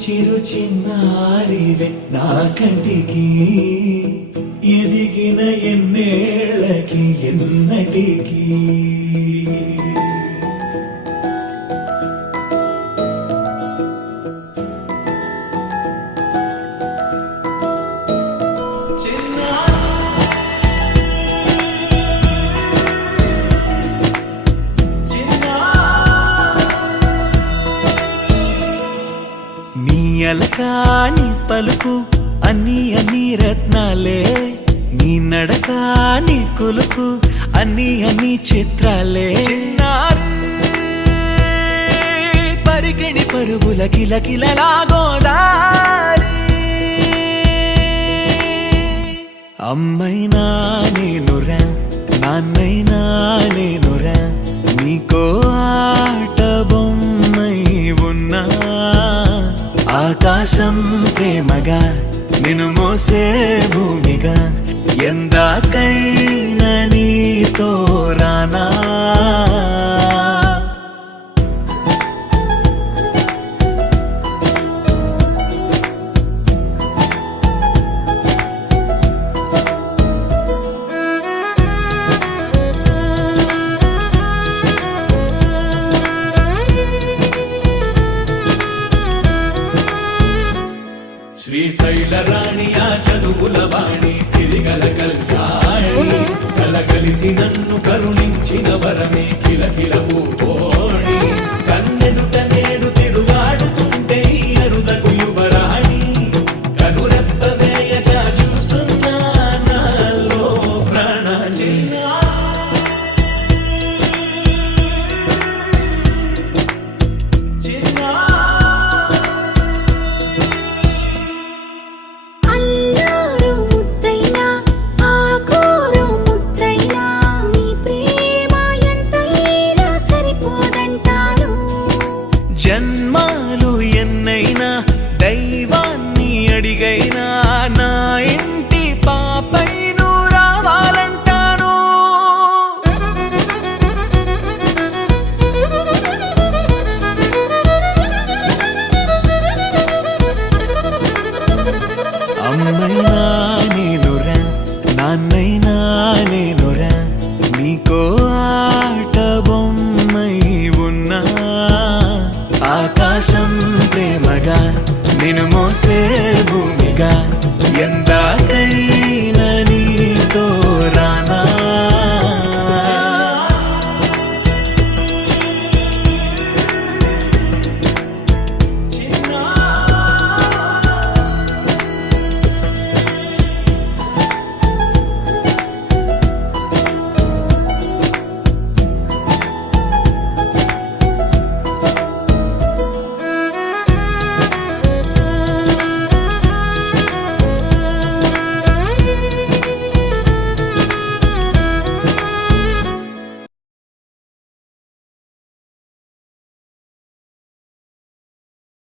చిరు చిన్నారివే నా కంటికి ఎదిగిన ఎన్నేళ్ళకి ఎన్నటికి అలకాని పలుకు అన్ని అన్ని రత్నాలే నీ నడక నీ కులుకు అన్ని అన్ని చిత్రాలే చిన్నారు పరికిణి పరుగుల కిలకిలలా గోదారి అమ్మైనా నేనురా నాన్నైనా నేనురా నీకో ఆట బొమ్మై ఉన్నా ఆకాశం ప్రేమగా నిన్ను మోసే భూమిగా ఎందాకైనా నీతో రానా శ్రీశైల రాణి ఆ చదువుల వాణి సిరిగల కళ్యాణి కలగలిసి నన్ను కరుణించిన వరమే కిలకిల పూకోణి కన్నెదుట నేడు తిరుగాడుతుంటే అరుదకు యువరాణి కనురెప్ప వేయగా చూస్తున్నా నాలో ప్రాణ జన్మాలు ఎన్నైనా దైవాన్ని అడిగైనా నా ఇంటి పాపై నువ్వు రావాలంటాను అమ్మైనా నేనురా నాన్నై